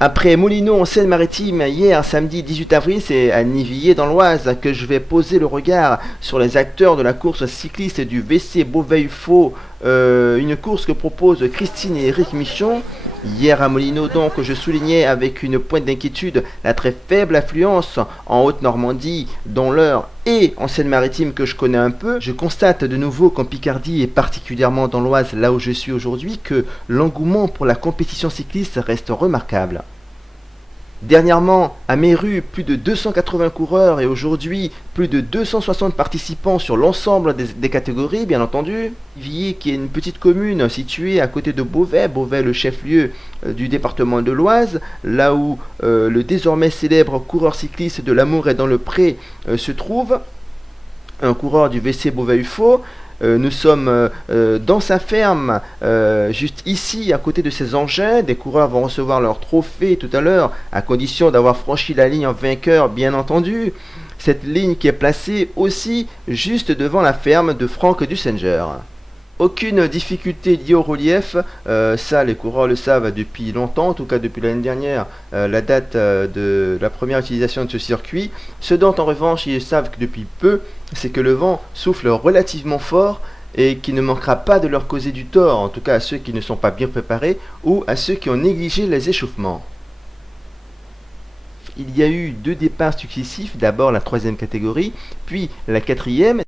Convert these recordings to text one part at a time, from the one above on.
Après Moulineau en Seine-Maritime, hier samedi 18 avril, c'est à Nivilliers dans l'Oise que je vais poser le regard sur les acteurs de la course cycliste du VC Beauvais-UFO, une course que proposent Christine et Eric Michon. Hier à Moulineau donc, je soulignais avec une pointe d'inquiétude la très faible affluence en Haute-Normandie, dont l'Eure et en Seine-Maritime que je connais un peu. Je constate de nouveau qu'en Picardie et particulièrement dans l'Oise, là où je suis aujourd'hui, que l'engouement pour la compétition cycliste reste remarquable. Dernièrement, à Méru, plus de 280 coureurs et aujourd'hui, plus de 260 participants sur l'ensemble des catégories, bien entendu. Nivilliers, qui est une petite commune située à côté de Beauvais, Beauvais le chef-lieu du département de l'Oise, là où le désormais célèbre coureur cycliste de l'Amour est dans le Pré se trouve, un coureur du VC Beauvais-UFO. Nous sommes dans sa ferme, juste ici, à côté de ses engins. Des coureurs vont recevoir leur trophée tout à l'heure, à condition d'avoir franchi la ligne en vainqueur, bien entendu. Cette ligne qui est placée aussi juste devant la ferme de Franck Dussenger. Aucune difficulté liée au relief, ça les coureurs le savent depuis longtemps, en tout cas depuis l'année dernière, la date de la première utilisation de ce circuit. Ce dont en revanche ils savent que depuis peu, c'est que le vent souffle relativement fort et qui ne manquera pas de leur causer du tort, en tout cas à ceux qui ne sont pas bien préparés ou à ceux qui ont négligé les échauffements. Il y a eu 2 départs successifs, d'abord la 3e catégorie, puis la 4e.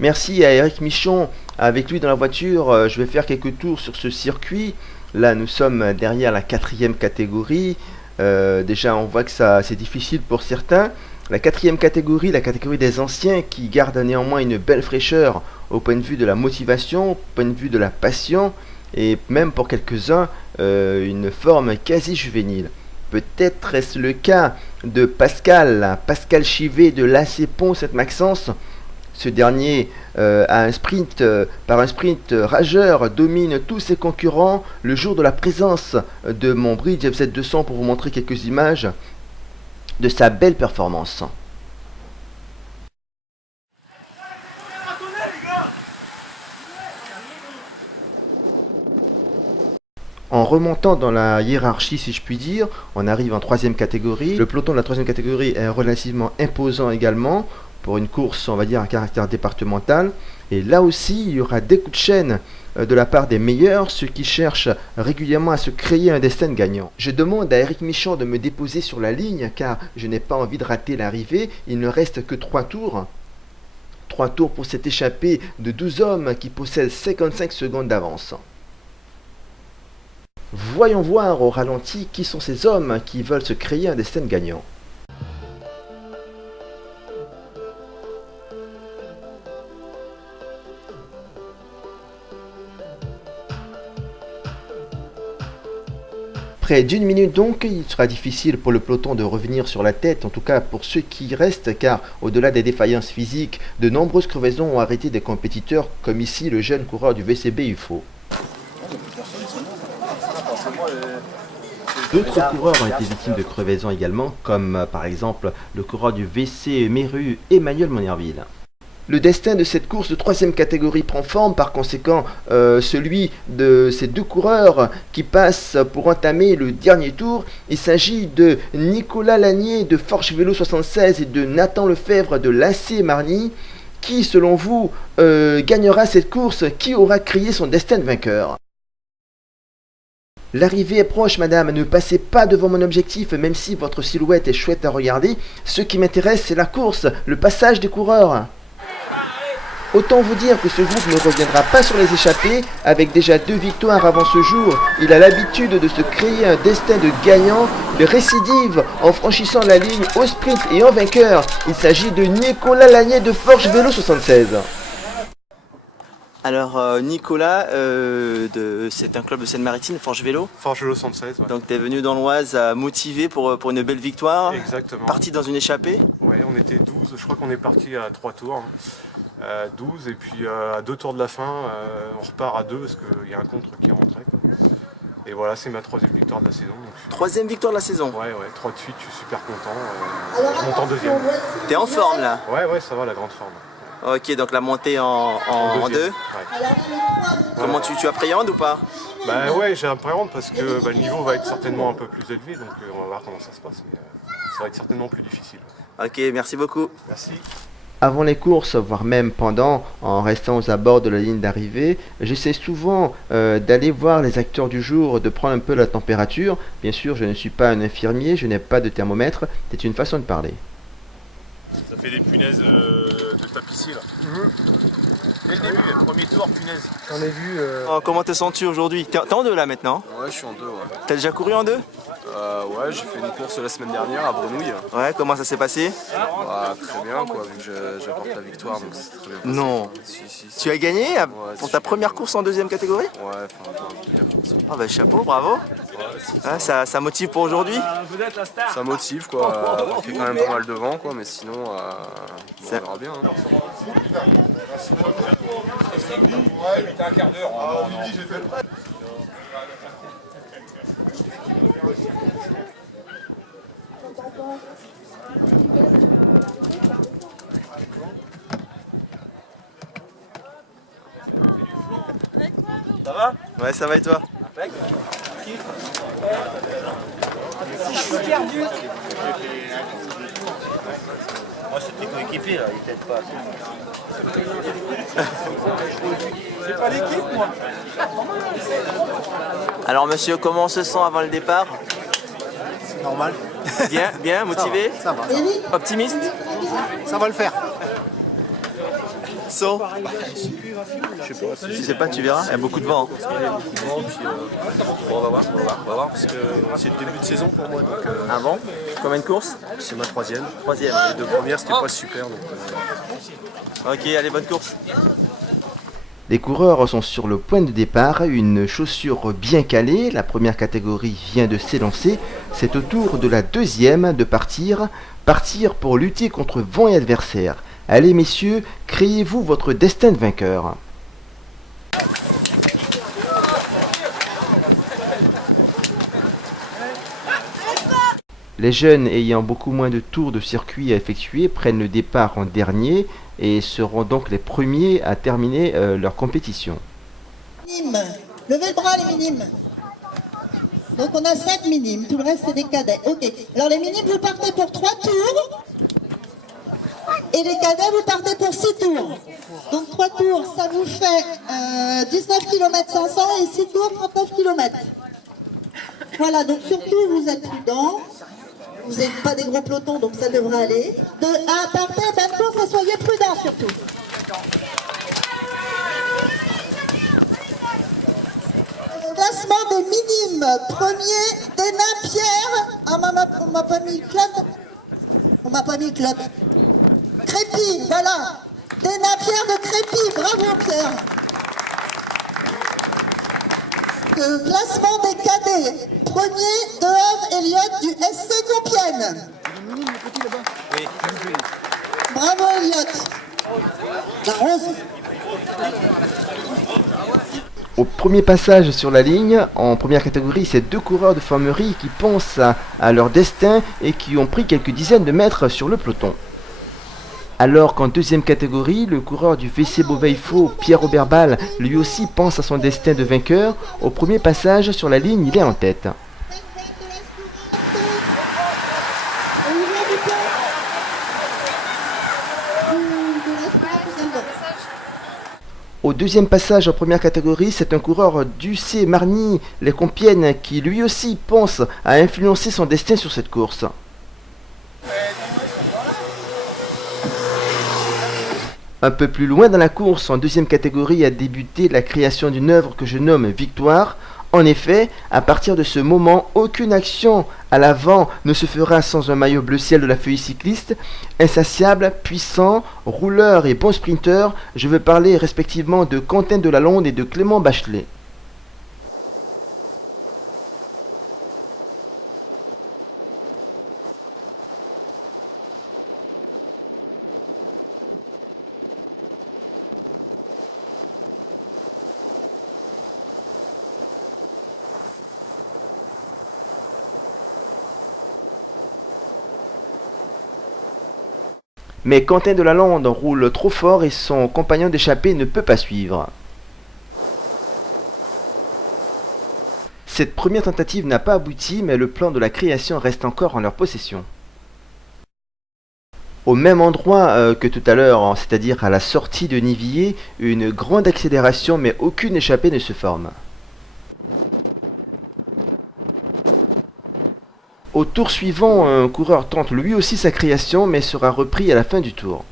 Merci à Eric Michon, avec lui dans la voiture, je vais faire quelques tours sur ce circuit. Là nous sommes derrière la 4e catégorie, déjà on voit que c'est difficile pour certains. La 4e catégorie, la catégorie des anciens qui garde néanmoins une belle fraîcheur au point de vue de la motivation, au point de vue de la passion et même pour quelques-uns une forme quasi juvénile. Peut-être est-ce le cas de Pascal Chivet de l'AC Pont-Sainte-Maxence. Ce dernier, par un sprint rageur, domine tous ses concurrents le jour de la présence de mon Bridge FZ200 pour vous montrer quelques images de sa belle performance. En remontant dans la hiérarchie, si je puis dire, on arrive en 3e catégorie. Le peloton de la 3e catégorie est relativement imposant également, pour une course, on va dire, à caractère départemental. Et là aussi, il y aura des coups de chaîne de la part des meilleurs, ceux qui cherchent régulièrement à se créer un destin gagnant. Je demande à Eric Michon de me déposer sur la ligne, car je n'ai pas envie de rater l'arrivée. Il ne reste que 3 tours. 3 tours pour cette échappée de 12 hommes qui possèdent 55 secondes d'avance. Voyons voir au ralenti qui sont ces hommes qui veulent se créer un destin gagnant. Près d'une minute donc, il sera difficile pour le peloton de revenir sur la tête, en tout cas pour ceux qui restent, car au-delà des défaillances physiques, de nombreuses crevaisons ont arrêté des compétiteurs, comme ici le jeune coureur du VCB UFO. D'autres coureurs ont été victimes de crevaisons également, comme par exemple le coureur du VC Méru, Emmanuel Monerville. Le destin de cette course de 3e catégorie prend forme, par conséquent celui de ces 2 coureurs qui passent pour entamer le dernier tour. Il s'agit de Nicolas Lanier de Forge Vélo 76 et de Nathan Lefebvre de l'AC Marny. Qui, selon vous, gagnera cette course? Qui aura crié son destin de vainqueur? L'arrivée est proche, madame, ne passez pas devant mon objectif, même si votre silhouette est chouette à regarder. Ce qui m'intéresse, c'est la course, le passage des coureurs. Autant vous dire que ce groupe ne reviendra pas sur les échappées. Avec déjà 2 victoires avant ce jour, il a l'habitude de se créer un destin de gagnant. Il récidive en franchissant la ligne au sprint et en vainqueur. Il s'agit de Nicolas Lanier de Forge Vélo 76. Alors Nicolas, c'est un club de Seine-Maritime, Forge Vélo. Forge Vélo 116. Ouais. Donc tu es venu dans l'Oise motivé pour une belle victoire. Exactement. Parti dans une échappée. Oui, on était 12, je crois qu'on est parti à 3 tours. 12 et puis à 2 tours de la fin, on repart à 2 parce qu'il y a un contre qui est rentré. Et voilà, c'est ma 3e victoire de la saison. Donc 3e victoire de la saison. Ouais, 3 de suite, je suis super content. Je monte en 2e. T'es en forme là? Ouais, ça va, la grande forme. Ok, donc la montée en 2. Ouais. Comment tu appréhendes ou pas? Bah ouais, j'appréhende parce que le niveau va être certainement un peu plus élevé, donc on va voir comment ça se passe. Ça va être certainement plus difficile. Ok, merci beaucoup. Merci. Avant les courses, voire même pendant, en restant aux abords de la ligne d'arrivée, j'essaie souvent d'aller voir les acteurs du jour, de prendre un peu la température. Bien sûr, je ne suis pas un infirmier, je n'ai pas de thermomètre, c'est une façon de parler. Ça fait des punaises de tapissier là. Dès le début, premier tour, punaise. J'en ai vu. Comment te sens-tu aujourd'hui? T'es en 2 là maintenant? Ouais, je suis en 2, ouais. T'as déjà couru en 2? Ouais, j'ai fait une course la semaine dernière à Brenouille. Ouais, comment ça s'est passé? Bah, très bien, quoi, vu que j'apporte la victoire, donc c'est très bien passé. Non. Si. Tu as gagné pour ta première course en 2e catégorie? Ouais, Ah bah chapeau, bravo. Ah, ça motive pour aujourd'hui? ça motive, quoi, parce qu'il y a quand même pas mal devant, quoi, mais sinon, on verra bien. Hein. Ça va? Ouais, ça va et toi? Alors monsieur, comment on se sent avant le départ? Normal. Bien, motivé? Ça va. Optimiste? Ça va le faire. So? Je sais pas, tu verras, il y a beaucoup de vent. On va voir, parce que c'est le début de saison. Ah bon? Combien de courses? C'est ma 3e. 3e. Les 2 premières, c'était pas super. Donc, Ok, allez, bonne course. Les coureurs sont sur le point de départ, une chaussure bien calée, la première catégorie vient de s'élancer, c'est au tour de la 2e de partir pour lutter contre vent et adversaire. Allez messieurs, créez-vous votre destin de vainqueur. Les jeunes ayant beaucoup moins de tours de circuit à effectuer prennent le départ en dernier et seront donc les premiers à terminer leur compétition. Minimes. Levez le bras les minimes. Donc on a 5 minimes, tout le reste c'est des cadets. Ok. Alors les minimes vous partez pour 3 tours. Et les cadets vous partez pour 6 tours. Donc 3 tours ça vous fait 19 km 500 et 6 tours 39 km. Voilà, donc surtout vous êtes prudents. Vous n'êtes pas des gros pelotons donc ça devrait aller. Tapez, bonne course et soyez prudents. Classement des minimes. Premier, Déna Pierre. Ah, on m'a pas mis club. On m'a pas mis club. Crépy, voilà. Déna Pierre de Crépy. Bravo Pierre. Classement des cadets. Premier, Dehove Elliott du SC Compiègne. Bravo Elliott. La rose. Au premier passage sur la ligne, en première catégorie, c'est 2 coureurs de Formerie qui pensent à leur destin et qui ont pris quelques dizaines de mètres sur le peloton. Alors qu'en 2e catégorie, le coureur du VC Beauvais-Faux, Pierre-Robert Ball, lui aussi pense à son destin de vainqueur. Au premier passage sur la ligne, il est en tête. Au 2e passage en première catégorie, c'est un coureur d'UC Marny, les Compiègnes, qui lui aussi pense à influencer son destin sur cette course. Un peu plus loin dans la course, en 2e catégorie, a débuté la création d'une œuvre que je nomme Victoire. En effet, à partir de ce moment, aucune action à l'avant ne se fera sans un maillot bleu ciel de la feuille cycliste. Insatiable, puissant, rouleur et bon sprinter, je veux parler respectivement de Quentin Delalonde et de Clément Bachelet. Mais Quentin Delalonde roule trop fort et son compagnon d'échappée ne peut pas suivre. Cette première tentative n'a pas abouti, mais le plan de la création reste encore en leur possession. Au même endroit que tout à l'heure, c'est-à-dire à la sortie de Nivilliers, une grande accélération mais aucune échappée ne se forme. Au tour suivant, un coureur tente lui aussi sa création mais sera repris à la fin du tour.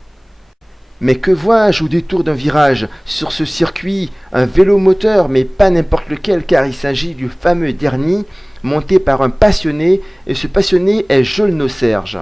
Mais que vois-je au détour d'un virage? Sur ce circuit, un vélo moteur, mais pas n'importe lequel car il s'agit du fameux Dernier, monté par un passionné, et ce passionné est Jolno Serge.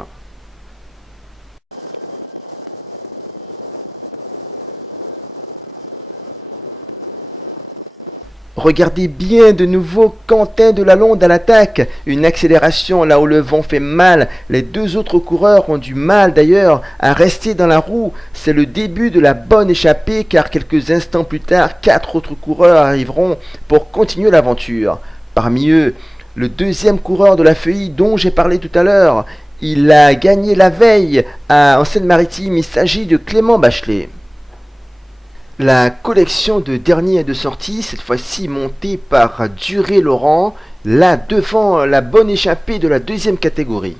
Regardez bien de nouveau Quentin Delalonde à l'attaque, une accélération là où le vent fait mal, les deux autres coureurs ont du mal d'ailleurs à rester dans la roue, c'est le début de la bonne échappée car quelques instants plus tard, 4 autres coureurs arriveront pour continuer l'aventure. Parmi eux, le deuxième coureur de la feuille dont j'ai parlé tout à l'heure, il a gagné la veille en Seine-Maritime, il s'agit de Clément Bachelet. La collection de derniers de sortie, cette fois-ci montée par Duré-Laurent, là devant la bonne échappée de la deuxième catégorie.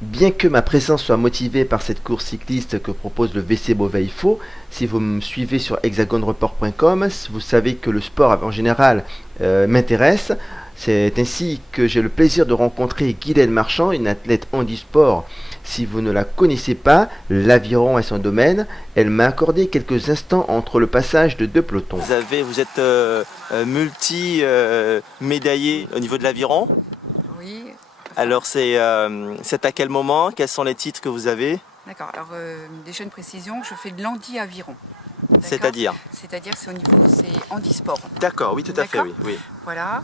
Bien que ma présence soit motivée par cette course cycliste que propose le WC Beauvais-Faux, si vous me suivez sur hexagonreport.com, vous savez que le sport en général m'intéresse. C'est ainsi que j'ai le plaisir de rencontrer Guylaine Marchand, une athlète handisport. Si vous ne la connaissez pas, l'aviron est son domaine. Elle m'a accordé quelques instants entre le passage de deux pelotons. Vous êtes multi-médaillé au niveau de l'aviron. Alors c'est à quel moment? Quels sont les titres que vous avez? D'accord, alors déjà une précision, je fais de l'handi-aviron. C'est-à-dire? C'est-à-dire c'est au niveau, c'est handisport. D'accord, oui tout à fait, oui. Voilà.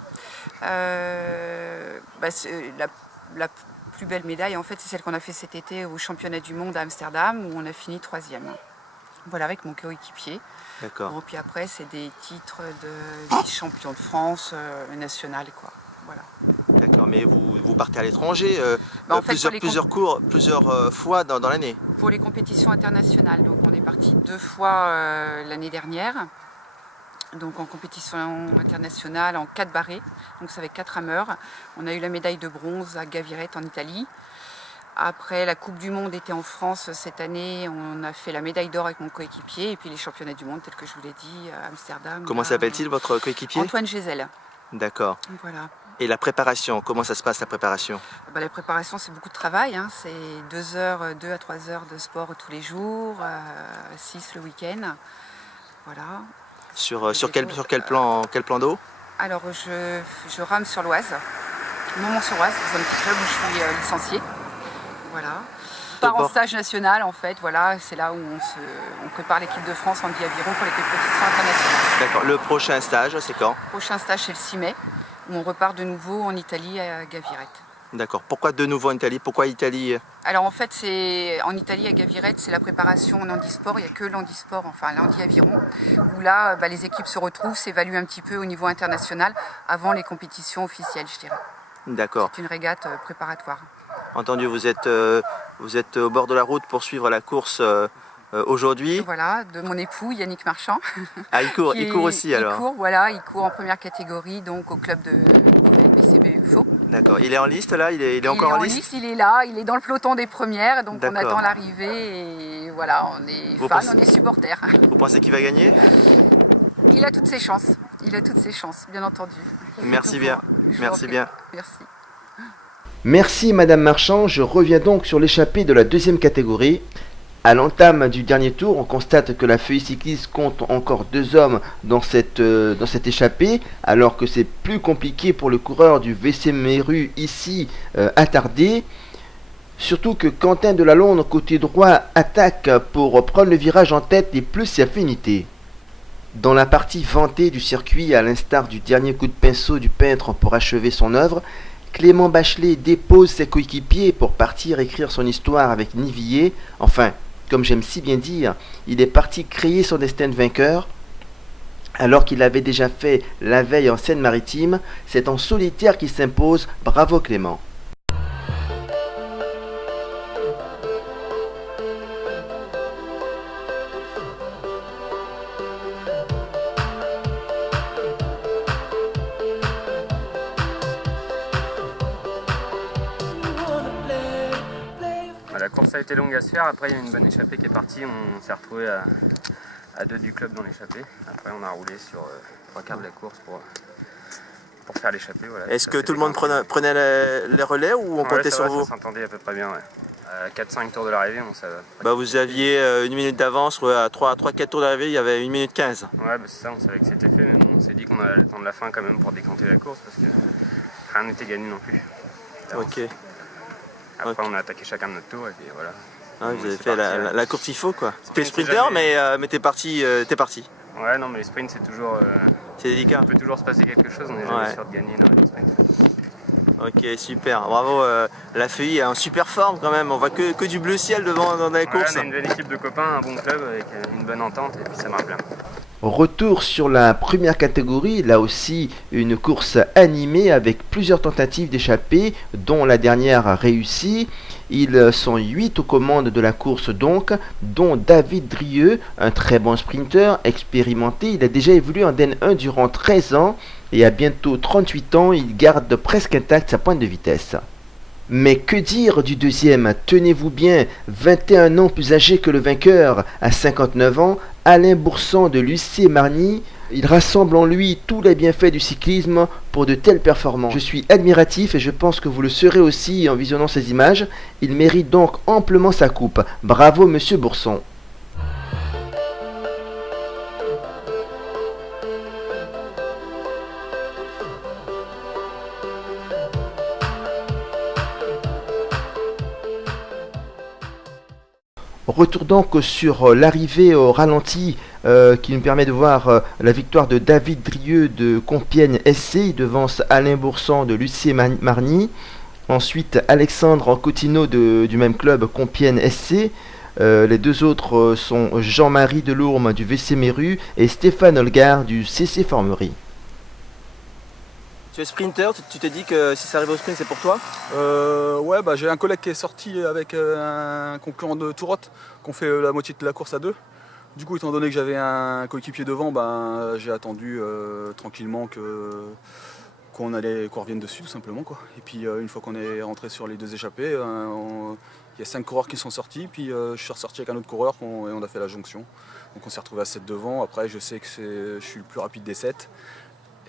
La plus belle médaille en fait c'est celle qu'on a fait cet été au championnat du monde à Amsterdam où on a fini 3e. Voilà, avec mon coéquipier. D'accord. Bon, puis après c'est des titres de vice-champion de France national quoi. Voilà. D'accord, mais vous partez à l'étranger en fait, plusieurs fois dans l'année? Pour les compétitions internationales, donc on est parti 2 fois l'année dernière, donc en compétition internationale en 4 barrés, donc c'est avec 4 rameurs. On a eu la médaille de bronze à Gavirette en Italie. Après la Coupe du Monde était en France cette année, on a fait la médaille d'or avec mon coéquipier et puis les championnats du monde tels que je vous l'ai dit à Amsterdam. Comment s'appelle-t-il votre coéquipier? Antoine Gézel. D'accord. Voilà. Et la préparation, comment ça se passe la préparation? La préparation c'est beaucoup de travail, hein. C'est 2 à 3 heures de sport tous les jours, 6 le week-end. Voilà. Sur quel plan d'eau? Alors je rame sur l'Oise, Momont-sur-Oise, dans un petit club où je suis licenciée. Voilà. On part en stage national en fait, voilà, c'est là où on prépare l'équipe de France en biaviron pour les compétitions internationales. D'accord, le prochain stage c'est quand? Le prochain stage c'est le 6 mai, où on repart de nouveau en Italie à Gavirette. D'accord, pourquoi de nouveau en Italie? Pourquoi Italie? Alors en fait, en Italie à Gavirette, c'est la préparation en handisport, il n'y a que l'handisport, enfin l'handi-aviron, où là les équipes se retrouvent, s'évaluent un petit peu au niveau international avant les compétitions officielles, je dirais. D'accord. C'est une régate préparatoire. Entendu, vous êtes au bord de la route pour suivre la course aujourd'hui. Voilà, de mon époux Yannick Marchand. Ah, il court aussi alors. Il court en première catégorie, donc au club de PCB UFO. D'accord, il est en liste là, il est encore en liste. Il est là, il est dans le peloton des premières, donc on attend l'arrivée et voilà, on est fans, on est supporters. Vous pensez qu'il va gagner? Il a toutes ses chances, bien entendu. Merci bien, merci bien. Merci. Merci Madame Marchand, je reviens donc sur l'échappée de la deuxième catégorie. À l'entame du dernier tour, on constate que la feuille cycliste compte encore 2 hommes dans cette échappée, alors que c'est plus compliqué pour le coureur du VC Méru ici attardé. Surtout que Quentin Delalonde, côté droit, attaque pour prendre le virage en tête et plus ses affinités. Dans la partie vantée du circuit, à l'instar du dernier coup de pinceau du peintre pour achever son œuvre, Clément Bachelet dépose ses coéquipiers pour partir écrire son histoire avec Nivilliers. Enfin, comme j'aime si bien dire, il est parti créer son destin de vainqueur. Alors qu'il l'avait déjà fait la veille en Seine-Maritime, c'est en solitaire qu'il s'impose. Bravo Clément. La course a été longue à se faire, après il y a une bonne échappée qui est partie, on s'est retrouvé à 2 du club dans l'échappée. Après on a roulé sur 3/4 de la course pour faire l'échappée. Voilà. Est-ce que tout le monde prenait les relais ou on comptait sur vous? On s'entendait à peu près bien, ouais. À 4-5 tours de l'arrivée, on savait. Bah, vous aviez 1 minute d'avance, à 3-4 tours d'arrivée, il y avait 1 minute 15. Ouais, bah c'est ça, on savait que c'était fait, mais on s'est dit qu'on allait attendre la fin quand même pour décanter la course parce que rien n'était gagné non plus. Ok. Après on a attaqué chacun de notre tour et puis voilà. Ah, vous avez fait la course qu'il faut quoi. C'était sprinter mais t'es parti. Ouais non mais les sprints c'est toujours... c'est délicat. Il peut toujours se passer quelque chose, on n'est jamais sûr de gagner dans les sprints. Ok, super, bravo. La feuille est en super forme quand même, on voit que du bleu ciel devant dans la course. On a une belle équipe de copains, un bon club avec une bonne entente et puis ça marche bien. Retour sur la première catégorie, là aussi une course animée avec plusieurs tentatives d'échapper, dont la dernière réussie. Ils sont 8 aux commandes de la course donc, dont David Drieux, un très bon sprinter, expérimenté. Il a déjà évolué en DN1 durant 13 ans et à bientôt 38 ans, il garde presque intact sa pointe de vitesse. Mais que dire du deuxième? Tenez-vous bien, 21 ans plus âgé que le vainqueur, à 59 ans, Alain Boursan de Lucier-Marny. Il rassemble en lui tous les bienfaits du cyclisme pour de telles performances. Je suis admiratif et je pense que vous le serez aussi en visionnant ces images. Il mérite donc amplement sa coupe. Bravo monsieur Boursan. Retour donc sur l'arrivée au ralenti qui nous permet de voir la victoire de David Drieux de Compiègne SC. Il devance Alain Boursan de Lucier-Marny. Ensuite Alexandre Cotineau du même club Compiègne SC. Les deux autres sont Jean-Marie Delourme du VC Méru et Stéphane Holgard du CC Formerie. Tu es sprinter, tu te dis que si ça arrive au sprint c'est pour toi? Ouais, bah, j'ai un collègue qui est sorti avec un concurrent de Tourotte, qu'on fait la moitié de la course à 2. Du coup, étant donné que j'avais un coéquipier devant, ben, j'ai attendu tranquillement qu'on revienne dessus tout simplement, quoi. Et puis une fois qu'on est rentré sur les 2 échappées, il y a 5 coureurs qui sont sortis, puis je suis ressorti avec un autre coureur et on a fait la jonction. Donc on s'est retrouvé à 7 devant. Après, je sais que je suis le plus rapide des 7.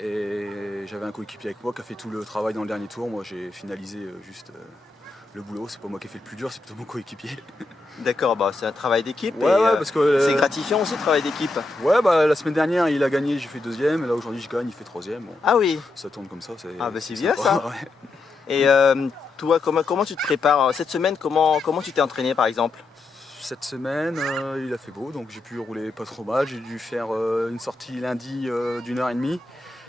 Et j'avais un coéquipier avec moi qui a fait tout le travail dans le dernier tour. Moi j'ai finalisé juste le boulot. C'est pas moi qui ai fait le plus dur, c'est plutôt mon coéquipier. D'accord, bah, c'est un travail d'équipe ouais, et parce que, c'est gratifiant aussi le travail d'équipe. Ouais, bah, la semaine dernière il a gagné, j'ai fait 2e. Et là aujourd'hui je gagne, il fait 3e. Bon, ah oui. Ça tourne comme ça. Ah bah c'est bien ça. Ouais. Et toi, comment tu te prépares cette semaine? Comment tu t'es entraîné par exemple? Cette semaine, il a fait beau, donc j'ai pu rouler pas trop mal. J'ai dû faire une sortie lundi d'1h30.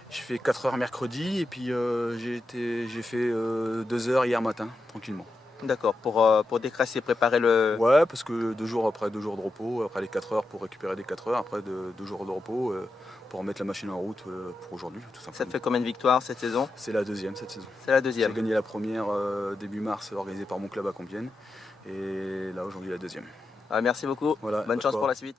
J'ai fait 4 heures mercredi et puis j'ai fait 2 heures hier matin, tranquillement. D'accord, pour décrasser, préparer le... Ouais, parce que 2 jours après 2 jours de repos, après les 4 heures pour récupérer des 4 heures, après 2 jours de repos pour remettre la machine en route pour aujourd'hui, tout simplement. Ça te fait combien de victoires cette saison? C'est la 2e cette saison. C'est la 2e. J'ai gagné la première début mars organisée par mon club à Compiègne et là aujourd'hui la 2e. Merci beaucoup. Voilà, Bonne chance pour la suite.